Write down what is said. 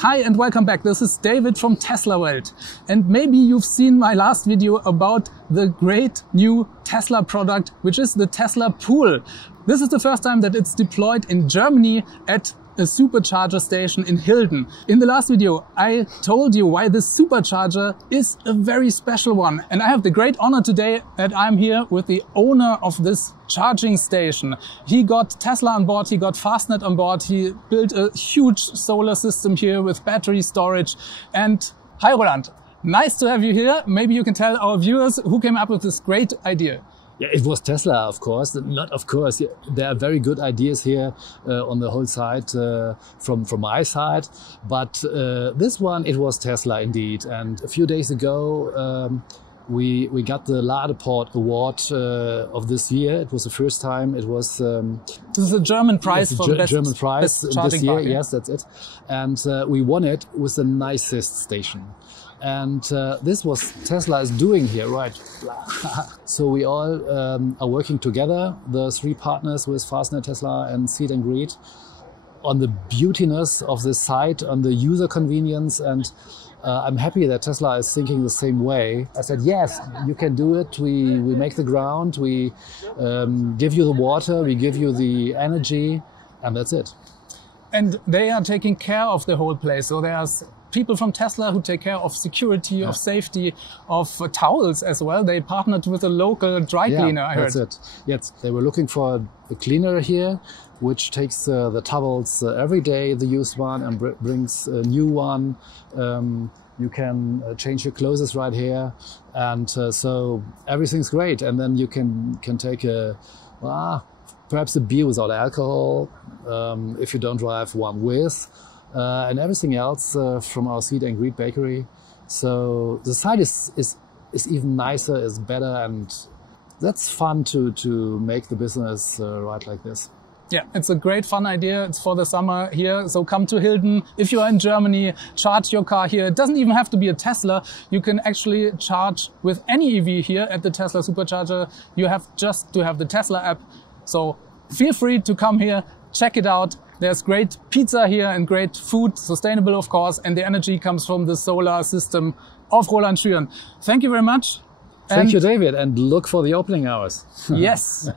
Hi and welcome back. This is David from Tesla Welt. And maybe you've seen my last video about the great new Tesla product, which is the Tesla Pool. This is the first time that it's deployed in Germany at a supercharger station in Hilden. In the last video, I told you why this supercharger is a very special one. And I have the great honor today that I'm here with the owner of this charging station. He got Tesla on board, he got Fastnet on board, he built a huge solar system here with battery storage. And hi Roland, nice to have you here. Maybe you can tell our viewers who came up with this great idea. Yeah, it was Tesla, of course. Not of course. There are very good ideas here on the whole side from my side. But this one, it was Tesla indeed. And a few days ago, we got the Cgargeport Award of this year. It was the first time. It was this is a German prize for the best, German prize this year. Park, yeah? Yes, that's it. And we won it with the nicest station. And this was Tesla is doing here, right? So we all are working together, the three partners with Fastnet, Tesla and Cgargeport, on the beautiness of the site, on the user convenience. And I'm happy that Tesla is thinking the same way. I said, yes, you can do it. We make the ground, we give you the water, we give you the energy, and that's it. And they are taking care of the whole place. So there's people from Tesla who take care of security, of safety, of towels as well. They partnered with a local dry cleaner, I heard. That's it. Yes, they were looking for a cleaner here, which takes the towels every day, the used one, and brings a new one. You can change your clothes right here. And so everything's great. And then you can take perhaps a beer without alcohol, if you don't drive, one with. And everything else from our Cgargeport bakery. So the site is even nicer, is better, and that's fun to make the business right like this. Yeah, it's a great fun idea. It's for the summer here. So come to Hilden. If you are in Germany, charge your car here. It doesn't even have to be a Tesla. You can actually charge with any EV here at the Tesla Supercharger. You have just to have the Tesla app. So feel free to come here, check it out. There's great pizza here and great food, sustainable of course, and the energy comes from the solar system of Roland Schüren. Thank you very much. Thank you, David, and look for the opening hours. Yes.